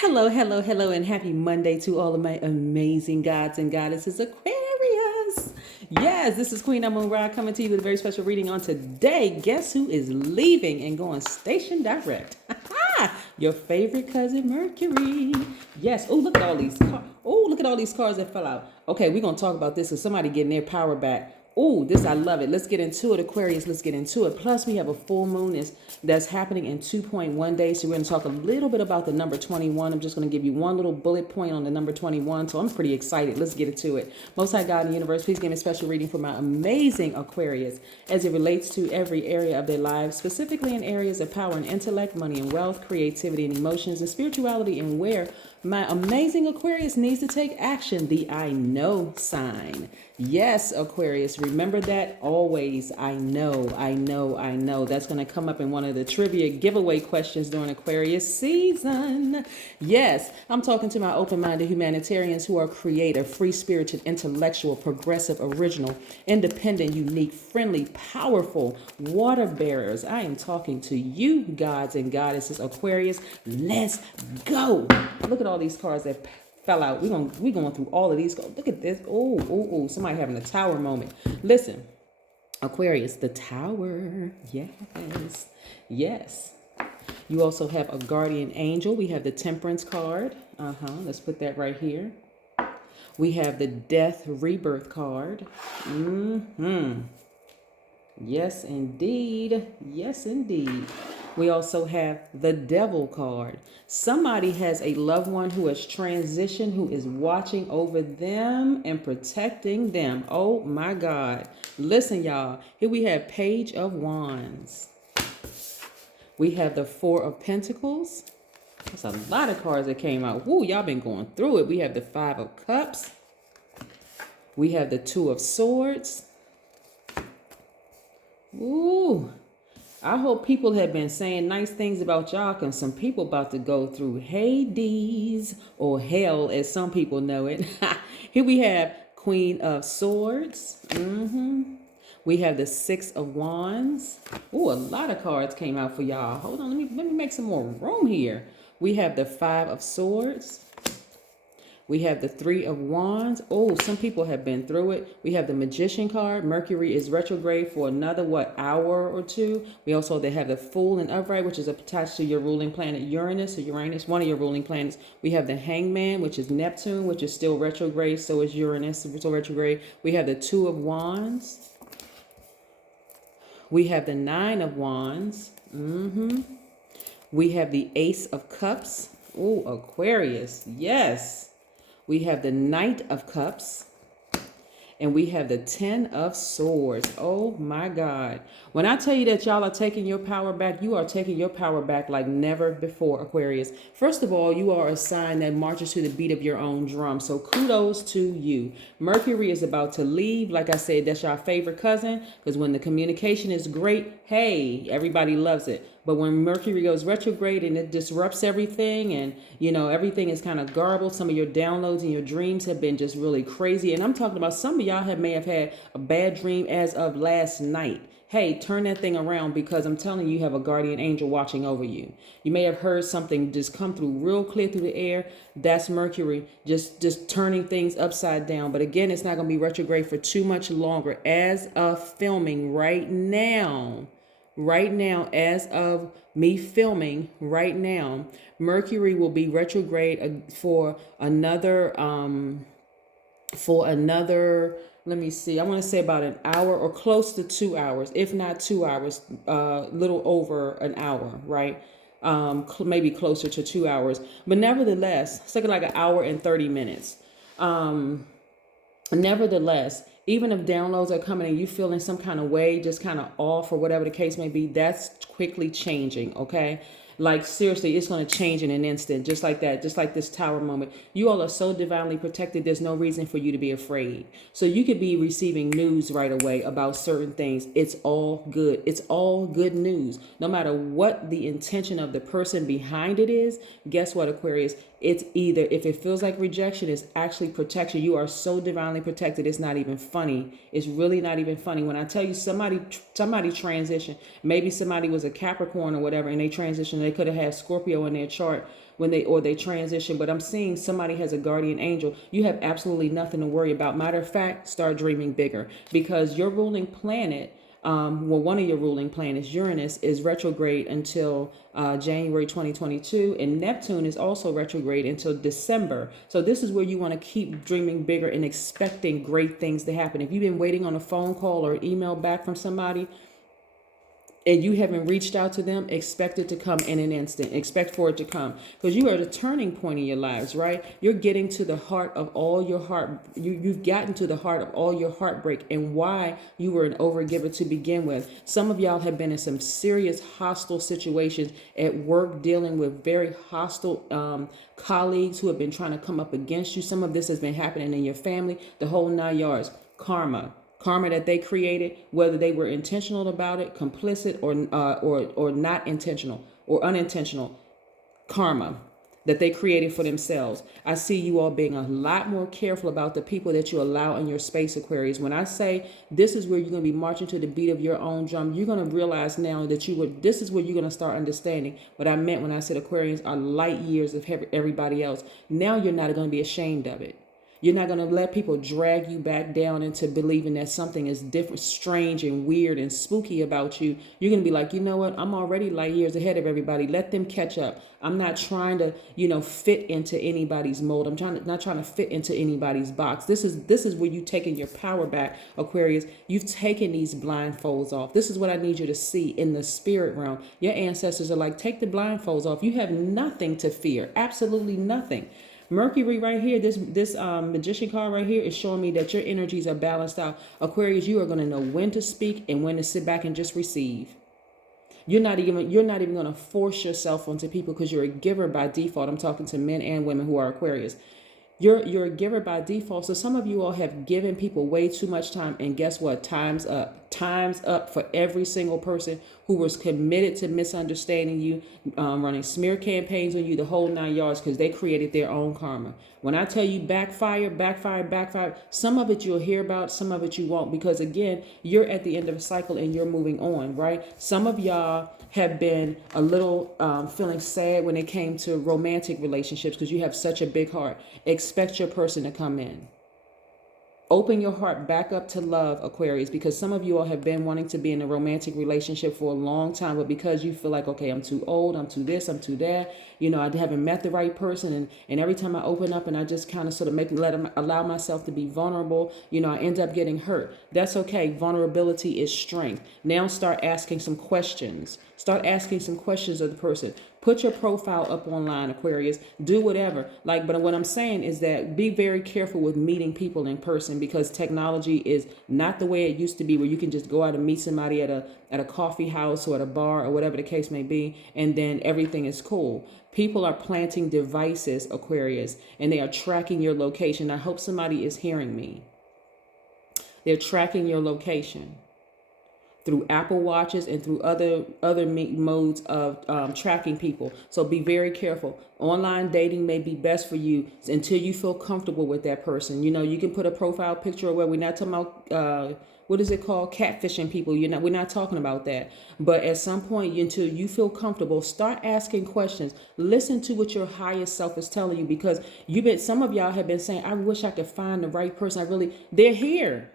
Hello, hello, hello, and happy Monday to all of my amazing gods and goddesses, Aquarius. Yes, this is Queen Amun Ra coming to you with a very special reading on today. Guess who is leaving and going station direct? Your favorite cousin, Mercury. Yes. Oh, look at all these cards. Oh, look at all these cards that fell out. Okay, we're going to talk about this. So somebody getting their power back. Oh, this, I love it. Let's get into it, Aquarius. Let's get into it. Plus, we have a full moon that's happening in 2.1 days. So we're going to talk a little bit about the number 21. I'm just going to give you one little bullet point on the number 21. So I'm pretty excited. Let's get into it. Most High God in the universe, please give me a special reading for my amazing Aquarius as it relates to every area of their lives, specifically in areas of power and intellect, money and wealth, creativity and emotions, and spirituality, and where my amazing Aquarius needs to take action, the I know sign. Yes, Aquarius, remember that always. I know, I know, I know. That's going to come up in one of the trivia giveaway questions during Aquarius season. Yes, I'm talking to my open-minded humanitarians who are creative, free-spirited, intellectual, progressive, original, independent, unique, friendly, powerful water bearers. I am talking to you, gods and goddesses, Aquarius. Let's go. Look at all these cards that fell out. We going through all of these. Look at this. Oh, somebody having a tower moment. Listen, Aquarius, the tower. Yes. Yes. You also have a guardian angel. We have the temperance card. Let's put that right here. We have the death rebirth card. Yes, indeed. Yes, indeed. We also have the devil card. Somebody has a loved one who has transitioned, who is watching over them and protecting them. Oh my God. Listen, y'all. Here we have Page of Wands. We have the Four of Pentacles. That's a lot of cards that came out. Woo, y'all been going through it. We have the Five of Cups. We have the Two of Swords. Ooh, I hope people have been saying nice things about y'all, because some people about to go through Hades, or hell as some people know it. Here we have Queen of Swords. We have the Six of Wands. Ooh, a lot of cards came out for y'all. Hold on, let me make some more room here. We have the Five of Swords. We have the Three of Wands. Oh, some people have been through it. We have the Magician card. Mercury is retrograde for another, hour or two. We also have the Fool and Upright, which is attached to your ruling planet Uranus or Uranus, one of your ruling planets. We have the Hangman, which is Neptune, which is still retrograde. So is Uranus, still retrograde. We have the Two of Wands. We have the Nine of Wands. We have the Ace of Cups. Oh, Aquarius. Yes. We have the Knight of Cups, and we have the Ten of Swords. Oh my God. When I tell you that y'all are taking your power back, you are taking your power back like never before, Aquarius. First of all, you are a sign that marches to the beat of your own drum. So kudos to you. Mercury is about to leave. Like I said, that's your favorite cousin, because when the communication is great, hey, everybody loves it. But when Mercury goes retrograde and it disrupts everything, and everything is kind of garbled, some of your downloads and your dreams have been just really crazy. And I'm talking about some of y'all may have had a bad dream as of last night. Hey, turn that thing around, because I'm telling you, you have a guardian angel watching over you. You may have heard something just come through real clear through the air. That's Mercury just turning things upside down. But again, it's not going to be retrograde for too much longer. As of filming right now, as of me filming right now, Mercury will be retrograde for another, let me see, I want to say about an hour or close to 2 hours, if not 2 hours, little over an hour, right? Maybe closer to 2 hours, but nevertheless, it's like an hour and 30 minutes. Nevertheless, even if downloads are coming and you feeling some kind of way, just kind of off or whatever the case may be, that's quickly changing, okay? Like seriously, it's going to change in an instant, just like that, just like this tower moment. You all are so divinely protected. There's no reason for you to be afraid. So you could be receiving news right away about certain things. It's all good. It's all good news. No matter what the intention of the person behind it is, guess what, Aquarius? It's either, if it feels like rejection, it's actually protection. You are so divinely protected. It's not even funny. It's really not even funny. When I tell you somebody transitioned, maybe somebody was a Capricorn or whatever, and they transitioned They could have had Scorpio in their chart when they transition, but I'm seeing somebody has a guardian angel. You have absolutely nothing to worry about. Matter of fact, start dreaming bigger, because your ruling planet, one of your ruling planets, Uranus, is retrograde until January 2022, and Neptune is also retrograde until December. So this is where you want to keep dreaming bigger and expecting great things to happen. If you've been waiting on a phone call or email back from somebody, and you haven't reached out to them, expect it to come in an instant. Expect for it to come, because you are at a turning point in your lives, right? You're getting to the heart of all your heart. You've gotten to the heart of all your heartbreak and why you were an overgiver to begin with. Some of y'all have been in some serious hostile situations at work, dealing with very hostile colleagues who have been trying to come up against you. Some of this has been happening in your family, the whole 9 yards. Karma that they created, whether they were intentional about it, complicit, or not intentional or unintentional, karma that they created for themselves. I see you all being a lot more careful about the people that you allow in your space, Aquarius. When I say this is where you're going to be marching to the beat of your own drum, you're going to realize now that this is where you're going to start understanding what I meant when I said Aquarians are light years of everybody else. Now you're not going to be ashamed of it. You're not going to let people drag you back down into believing that something is different, strange and weird and spooky about you. You're going to be like, you know what? I'm already light years ahead of everybody. Let them catch up. I'm not trying to, fit into anybody's mold. Not trying to fit into anybody's box. This is where you've taken your power back, Aquarius. You've taken these blindfolds off. This is what I need you to see in the spirit realm. Your ancestors are like, take the blindfolds off. You have nothing to fear. Absolutely nothing. Mercury right here, this magician card right here is showing me that your energies are balanced out. Aquarius, you are going to know when to speak and when to sit back and just receive. You're not even going to force yourself onto people, because you're a giver by default. I'm talking to men and women who are Aquarius. You're a giver by default. So some of you all have given people way too much time, and guess what? Time's up. Time's up for every single person who was committed to misunderstanding you, running smear campaigns on you, the whole 9 yards, because they created their own karma. When I tell you backfire, some of it you'll hear about, some of it you won't, because again, you're at the end of a cycle and you're moving on, right? Some of y'all have been a little feeling sad when it came to romantic relationships, because you have such a big heart. Expect your person to come in. Open your heart back up to love, Aquarius, because some of you all have been wanting to be in a romantic relationship for a long time, but because you feel like, okay, I'm too old, I'm too this, I'm too that, I haven't met the right person, and every time I open up and I just kind of sort of allow myself to be vulnerable, I end up getting hurt. That's okay. Vulnerability is strength. Now start asking some questions. Start asking some questions of the person. Put your profile up online, Aquarius. Do whatever. But what I'm saying is that be very careful with meeting people in person, because technology is not the way it used to be, where you can just go out and meet somebody at a coffee house or at a bar or whatever the case may be, and then everything is cool. People are planting devices, Aquarius, and they are tracking your location. I hope somebody is hearing me. They're tracking your location through Apple Watches and through other modes of tracking people. So be very careful. Online dating may be best for you until you feel comfortable with that person. You can put a profile picture where we're not talking about what is it called? Catfishing people. We're not talking about that. But at some point, until you feel comfortable, start asking questions. Listen to what your highest self is telling you, because some of y'all have been saying, I wish I could find the right person. They're here.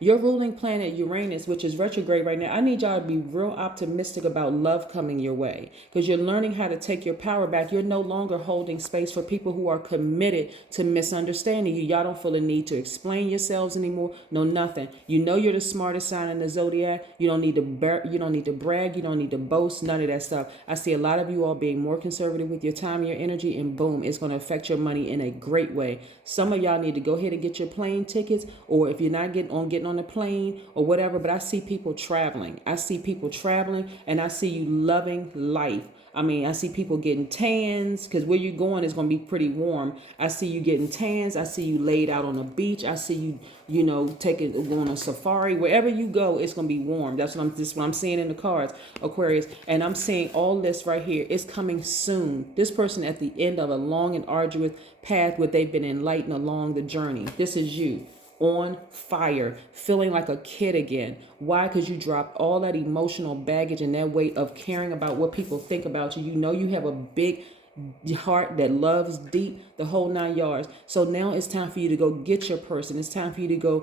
Your ruling planet Uranus, which is retrograde right now, I need y'all to be real optimistic about love coming your way, because you're learning how to take your power back. You're no longer holding space for people who are committed to misunderstanding you. Y'all don't feel the need to explain yourselves anymore. No, nothing. You're the smartest sign in the Zodiac. You don't need to brag. You don't need to boast. None of that stuff. I see a lot of you all being more conservative with your time, your energy, and boom, it's going to affect your money in a great way. Some of y'all need to go ahead and get your plane tickets, or if you're not getting on the plane or whatever, but I see people traveling. And I see you loving life. I see people getting tans, because where you're going is going to be pretty warm. I see you getting tans. I see you laid out on a beach. I see you, going on a safari. Wherever you go, it's going to be warm. That's what I'm seeing in the cards, Aquarius. And I'm seeing all this right here. It's coming soon. This person at the end of a long and arduous path where they've been enlightened along the journey. This is you. on fire, feeling like a kid again. Why? Because you dropped all that emotional baggage and that weight of caring about what people think about you. You know you have a big heart that loves deep, the whole 9 yards. So now it's time for you to go get your person. It's time for you to go,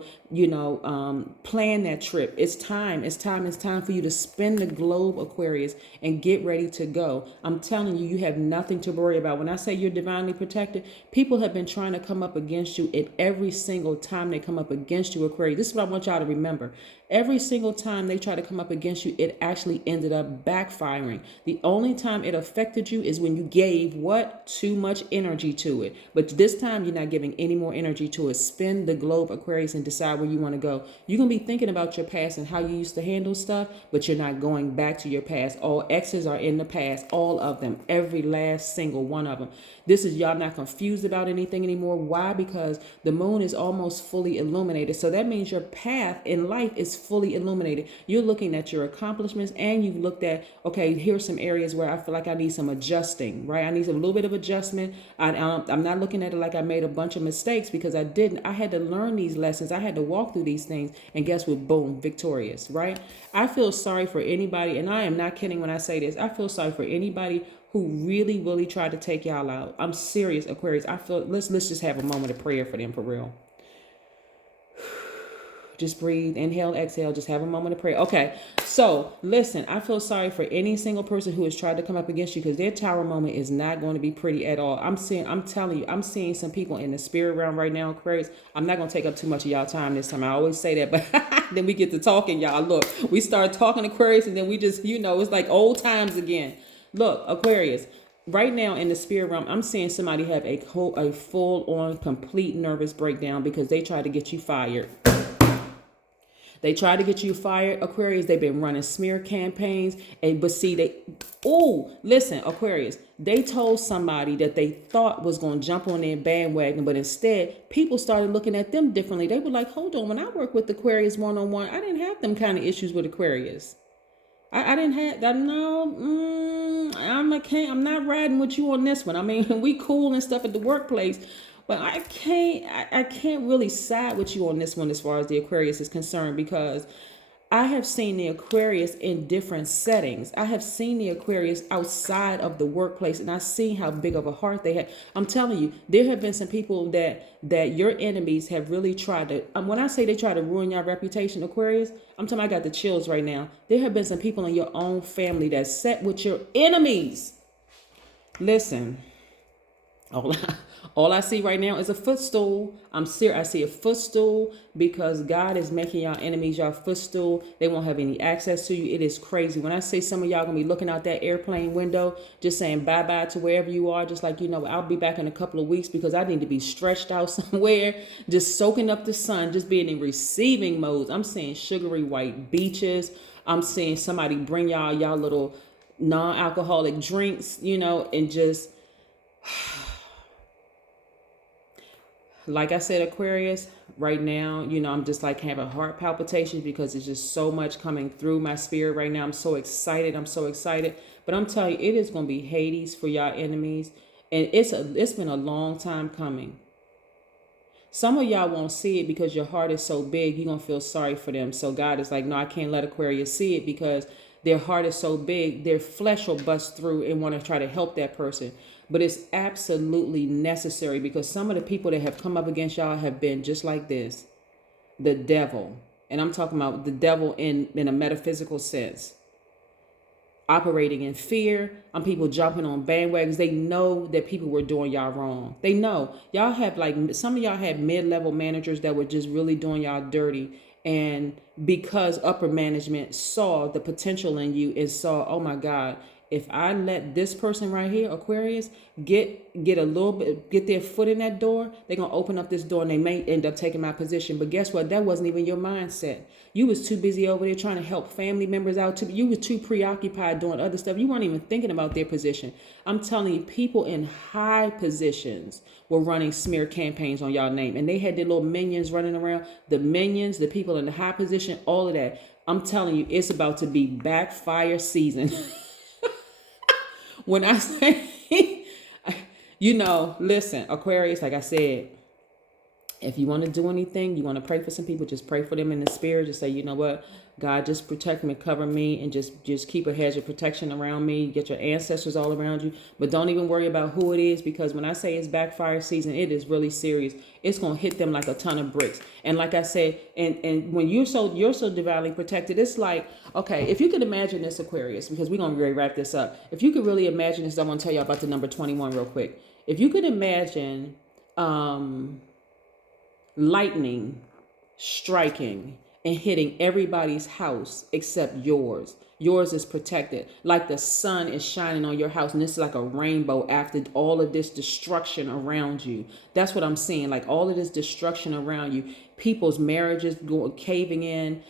plan that trip. It's time for you to spin the globe, Aquarius, and get ready to go. I'm telling you, you have nothing to worry about. When I say you're divinely protected, people have been trying to come up against you, and every single time they come up against you, Aquarius, this is what I want y'all to remember. Every single time they try to come up against you, it actually ended up backfiring. The only time it affected you is when you gave what? Too much energy to it. But this time you're not giving any more energy to it. Spin the globe, Aquarius, and decide where you want to go. You're going to be thinking about your past and how you used to handle stuff, but you're not going back to your past. All exes are in the past, all of them, every last single one of them. This is y'all not confused about anything anymore. Why? Because the moon is almost fully illuminated. So that means your path in life is fully illuminated. You're looking at your accomplishments, and you've looked at, okay, here's some areas where I feel like I need some adjusting, right? I need a little bit of adjustment. I'm not looking at it like I made a bunch of mistakes, because I didn't. I had to learn these lessons. I had to walk through these things, and guess what? Boom, victorious, right? I feel sorry for anybody, and I am not kidding when I say this. I feel sorry for anybody who really tried to take y'all out. I'm serious, Aquarius. I feel, let's just have a moment of prayer for them, for real. Just breathe, inhale, exhale, just have a moment of prayer. Okay, so listen, I feel sorry for any single person who has tried to come up against you, because their tower moment is not going to be pretty at all. I'm telling you, I'm seeing some people in the spirit realm right now, Aquarius. I'm not going to take up too much of y'all time this time. I always say that, but then we get to talking, y'all. Look, we start talking, Aquarius, and then we just, it's like old times again. Look, Aquarius, right now in the spirit realm, I'm seeing somebody have a full-on, complete nervous breakdown because they tried to get you fired. They tried to get you fired, Aquarius. They've been running smear campaigns. Listen, Aquarius, they told somebody that they thought was going to jump on their bandwagon, but instead, people started looking at them differently. They were like, hold on, when I work with Aquarius one-on-one, I didn't have them kind of issues with Aquarius. I didn't have that. No, I'm not riding with you on this one. I mean, we cool and stuff at the workplace, but I can't really side with you on this one as far as the Aquarius is concerned, because I have seen the Aquarius in different settings. I have seen the Aquarius outside of the workplace, and I've seen how big of a heart they have. I'm telling you, there have been some people that your enemies have really tried to, when I say they try to ruin your reputation, Aquarius, I'm talking, I got the chills right now. There have been some people in your own family that set with your enemies. Listen, all I see right now is a footstool. I'm serious. I see a footstool because God is making y'all enemies y'all footstool. They won't have any access to you. It is crazy. When I say some of y'all gonna be looking out that airplane window, just saying bye-bye to wherever you are, just like, I'll be back in a couple of weeks because I need to be stretched out somewhere, just soaking up the sun, just being in receiving modes. I'm seeing sugary white beaches. I'm seeing somebody bring y'all little non-alcoholic drinks, and just... Like I said, Aquarius, right now, I'm just like having heart palpitations because it's just so much coming through my spirit right now. I'm so excited. But I'm telling you, it is going to be Hades for y'all enemies. And it's been a long time coming. Some of y'all won't see it because your heart is so big, you're going to feel sorry for them. So God is like, no, I can't let Aquarius see it because their heart is so big, their flesh will bust through and want to try to help that person. But it's absolutely necessary because some of the people that have come up against y'all have been just like this. The devil. And I'm talking about the devil in a metaphysical sense. Operating in fear. People jumping on bandwagons. They know that people were doing y'all wrong. They know. Y'all have some of y'all had mid-level managers that were just really doing y'all dirty. And because upper management saw the potential in you and saw, oh my God, if I let this person right here, Aquarius, get a little bit, get their foot in that door, they're going to open up this door and they may end up taking my position. But guess what? That wasn't even your mindset. You was too busy over there trying to help family members out. You were too preoccupied doing other stuff. You weren't even thinking about their position. I'm telling you, people in high positions were running smear campaigns on y'all name. And they had their little minions running around. The minions, the people in the high position, all of that. I'm telling you, it's about to be backfire season. When I say, listen, Aquarius, like I said, If you want to do anything, you want to pray for some people, just pray for them in the spirit. Just say, you know what, God, just protect me, cover me, and just keep a hedge of protection around me. Get your ancestors all around you. But don't even worry about who it is, because when I say it's backfire season, it is really serious. It's going to hit them like a ton of bricks. And like I said, and when you're so divinely protected, it's like, okay, if you could imagine this, Aquarius, because we're going to really wrap this up. If you could really imagine this, I want to tell you about the number 21 real quick. If you could imagine lightning striking and hitting everybody's house except yours. Yours is protected. Like the sun is shining on your house, and it's like a rainbow after all of this destruction around you. That's what I'm seeing. Like all of this destruction around you. People's marriages going caving in.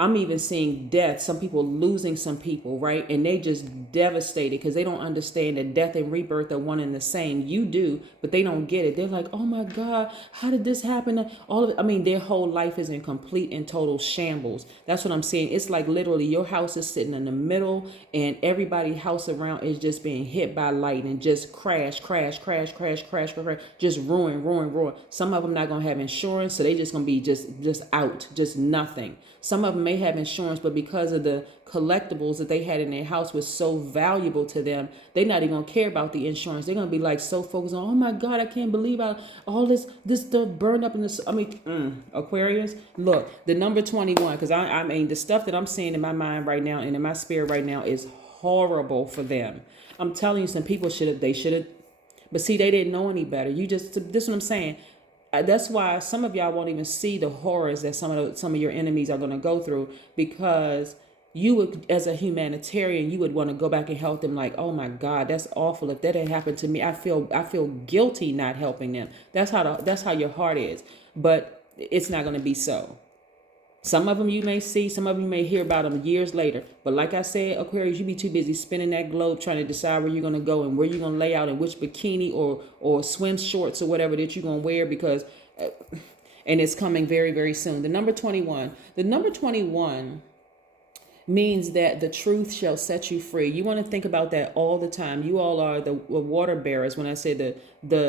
I'm even seeing death, some people losing some people, right? And they just devastated because they don't understand that death and rebirth are one and the same. You do, but they don't get it. They're like, oh my God, how did this happen? All of it. I mean, their whole life is in complete and total shambles. That's what I'm saying. It's like literally your house is sitting in the middle and everybody's house around is just being hit by lightning, just crash, just ruin. Some of them not going to have insurance, so they just going to be just out, just nothing. Some of them may have insurance, but because of the collectibles that they had in their house was so valuable to them, they're not even going to care about the insurance. They're going to be like so focused on, oh my God, I can't believe all this stuff burned up in this. I mean, Aquarius, look, the number 21, because I mean, the stuff that I'm seeing in my mind right now and in my spirit right now is horrible for them. I'm telling you, some people should have, but see, they didn't know any better. This is what I'm saying. That's why some of y'all won't even see the horrors that some of your enemies are going to go through, because you would, as a humanitarian, you would want to go back and help them. Like, oh my God, that's awful. If that had happened to me, I feel guilty not helping them. That's how your heart is. But it's not going to be so. Some of them you may see, some of you may hear about them years later. But like I said, Aquarius, you be too busy spinning that globe trying to decide where you're going to go and where you're going to lay out and which bikini or swim shorts or whatever that you're going to wear, because, and it's coming very, very soon. The number 21 means that the truth shall set you free. You want to think about that all the time. You all are the water bearers when I say the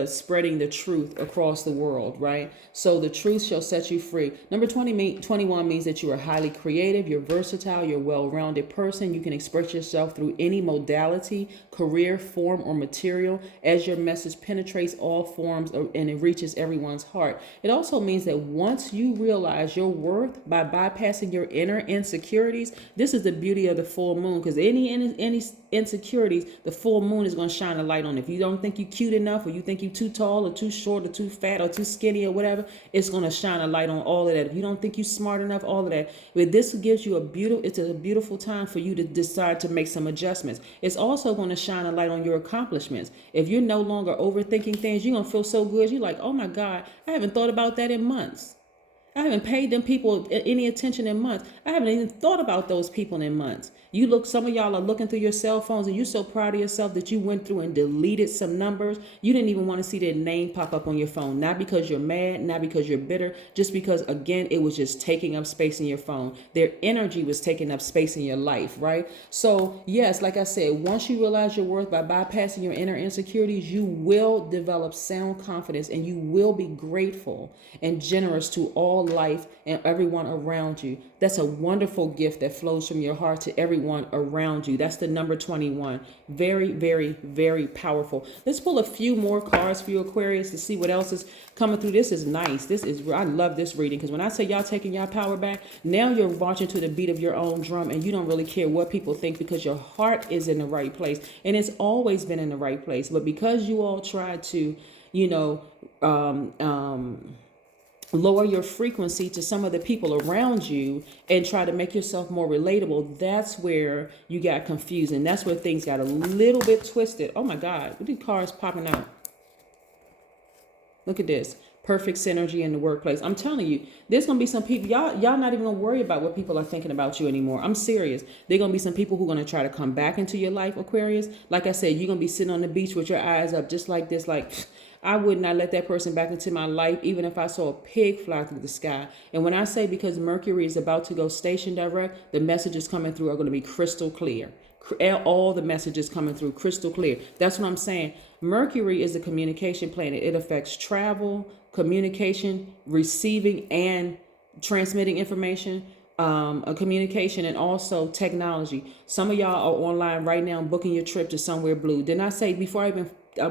spreading the truth across the world, right? So the truth shall set you free. Number 21 means that you are highly creative, you're versatile, you're a well-rounded person. You can express yourself through any modality, career, form, or material as your message penetrates all forms and it reaches everyone's heart. It also means that once you realize your worth by bypassing your inner insecurities, this is the beauty of the full moon, because any insecurities, the full moon is going to shine a light on. If you don't think you're cute enough, or you think you're too tall or too short or too fat or too skinny or whatever, it's going to shine a light on all of that. If you don't think you're smart enough, all of that. But this gives you it's a beautiful time for you to decide to make some adjustments. It's also going to shine a light on your accomplishments. If you're no longer overthinking things, you're going to feel so good. You're like, oh my God, I haven't thought about that in months. I haven't paid them people any attention in months. I haven't even thought about those people in months. Some of y'all are looking through your cell phones and you're so proud of yourself that you went through and deleted some numbers. You didn't even want to see their name pop up on your phone. Not because you're mad, not because you're bitter, just because, again, it was just taking up space in your phone. Their energy was taking up space in your life, right? So yes, like I said, once you realize your worth by bypassing your inner insecurities, you will develop sound confidence and you will be grateful and generous to all life and everyone around you. That's a wonderful gift that flows from your heart to everyone around you. That's the number 21. Very, very, very powerful. Let's pull a few more cards for you, Aquarius, to see what else is coming through. This is nice. I love this reading, because when I say y'all taking y'all power back, now you're marching to the beat of your own drum and you don't really care what people think, because your heart is in the right place, and it's always been in the right place. But because you all try to, lower your frequency to some of the people around you and try to make yourself more relatable, that's where you got confused, and that's where things got a little bit twisted. Oh my God, look at these cards popping out. Look at this. Perfect synergy in the workplace. I'm telling you, there's going to be some people, y'all not even going to worry about what people are thinking about you anymore. I'm serious. There're going to be some people who are going to try to come back into your life, Aquarius. Like I said, you're going to be sitting on the beach with your eyes up just like this, like, I would not let that person back into my life, even if I saw a pig fly through the sky. And when I say, because Mercury is about to go station direct, the messages coming through are going to be crystal clear. All the messages coming through crystal clear. That's what I'm saying. Mercury is a communication planet. It affects travel, communication, receiving and transmitting information, a communication, and also technology. Some of y'all are online right now booking your trip to somewhere blue. Didn't I say before I even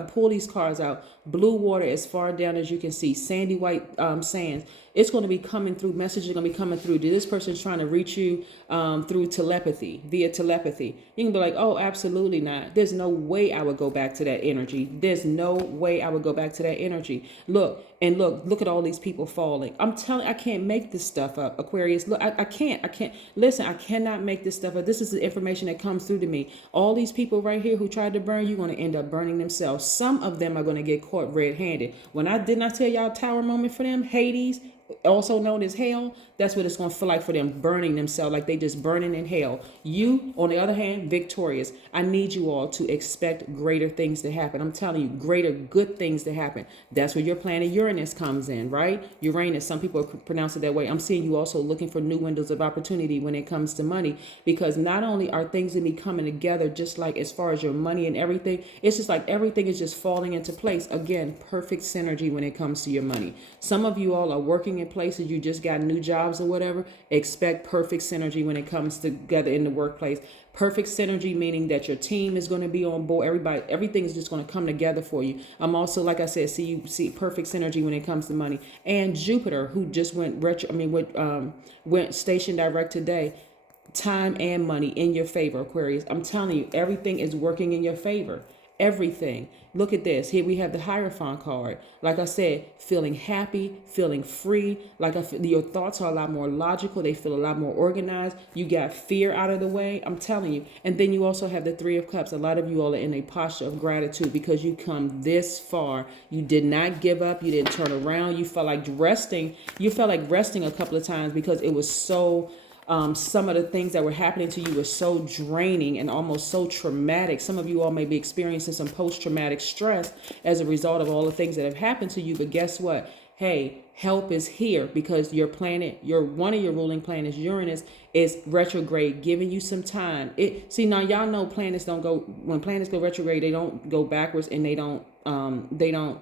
pull these cards out, blue water as far down as you can see, sandy white sands. It's going to be coming through. Messages are going to be coming through. This person's trying to reach you through telepathy, via telepathy. You can be like, oh, absolutely not. There's no way I would go back to that energy. There's no way I would go back to that energy. Look at all these people falling. I'm telling, I can't make this stuff up, Aquarius. Look, I can't. Listen, I cannot make this stuff up. This is the information that comes through to me. All these people right here who tried to burn you, going to end up burning themselves. Some of them are going to get caught red-handed. When I did not tell y'all tower moment for them, Hades, also known as hell, that's what it's going to feel like for them, burning themselves, like they just burning in hell. You, on the other hand, victorious. I need you all to expect greater things to happen. I'm telling you, greater good things to happen. That's where your planet Uranus comes in, right? Uranus, some people pronounce it that way. I'm seeing you also looking for new windows of opportunity when it comes to money, because not only are things going to be coming together, just like as far as your money and everything, it's just like everything is just falling into place. Again, perfect synergy when it comes to your money. Some of you all are working in places, you just got new jobs or whatever. Expect perfect synergy when it comes together in the workplace. Perfect synergy meaning that your team is going to be on board. Everything is just going to come together for you. I'm also, like I said, see perfect synergy when it comes to money. And Jupiter, who just went went station direct today. Time and money in your favor, Aquarius. I'm telling you, everything is working in your favor. Everything. Look at this. Here we have the Hierophant card. Like I said, feeling happy, feeling free. Your thoughts are a lot more logical. They feel a lot more organized. You got fear out of the way. I'm telling you. And then you also have the Three of Cups. A lot of you all are in a posture of gratitude because you come this far. You did not give up. You didn't turn around. You felt like resting. You felt like resting a couple of times because it was so... some of the things that were happening to you were so draining and almost so traumatic. Some of you all may be experiencing some post-traumatic stress as a result of all the things that have happened to you. But guess what? Hey, help is here because your planet, one of your ruling planets, Uranus, is retrograde, giving you some time. See, now y'all know planets don't go, when planets go retrograde, they don't go backwards and they don't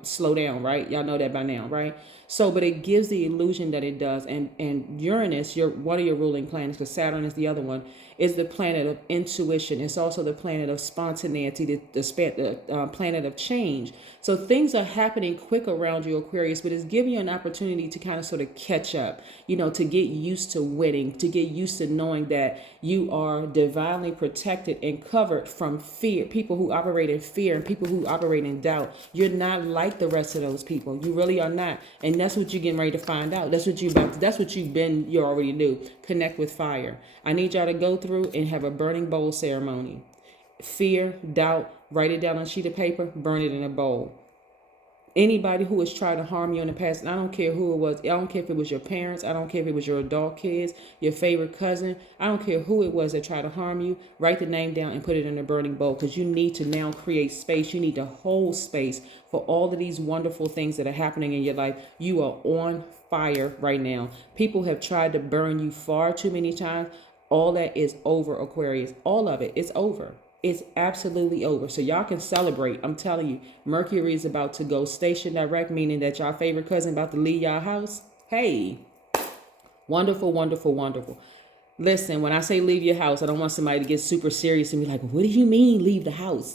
slow down, right? Y'all know that by now, right? So, but it gives the illusion that it does. And Uranus, one of your ruling planets, because Saturn is the other one, is the planet of intuition. It's also the planet of spontaneity, the planet of change. So things are happening quick around you, Aquarius, but it's giving you an opportunity to kind of sort of catch up, to get used to winning, to get used to knowing that you are divinely protected and covered from fear, people who operate in fear and people who operate in doubt. You're not like the rest of those people. You really are not. And that's what you're getting ready to find out. That's what you already knew. Connect with fire. I need y'all to go through and have a burning bowl ceremony. Fear, doubt, write it down on a sheet of paper, burn it in a bowl. Anybody who has tried to harm you in the past, and I don't care who it was. I don't care if it was your parents. I don't care if it was your adult kids, your favorite cousin. I don't care who it was that tried to harm you. Write the name down and put it in a burning bowl, because you need to now create space. You need to hold space for all of these wonderful things that are happening in your life. You are on fire right now. People have tried to burn you far too many times. All that is over, Aquarius. All of it is over. It's absolutely over. So y'all can celebrate. I'm telling you, Mercury is about to go station direct, meaning that y'all favorite cousin about to leave y'all house. Hey, wonderful, wonderful, wonderful. Listen, when I say leave your house, I don't want somebody to get super serious and be like, what do you mean leave the house?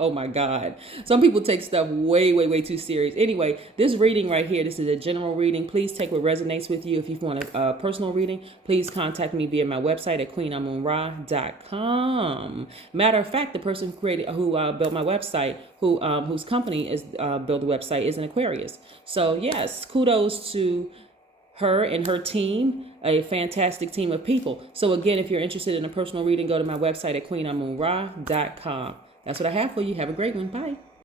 Oh my God. Some people take stuff way, way, way too serious. Anyway, this reading right here, this is a general reading. Please take what resonates with you. If you want a personal reading, please contact me via my website at queenamunra.com. Matter of fact, the person who built my website, whose company is built the website, is an Aquarius. So yes, kudos to her and her team, a fantastic team of people. So again, if you're interested in a personal reading, go to my website at queenamunra.com. That's what I have for you. Have a great one. Bye.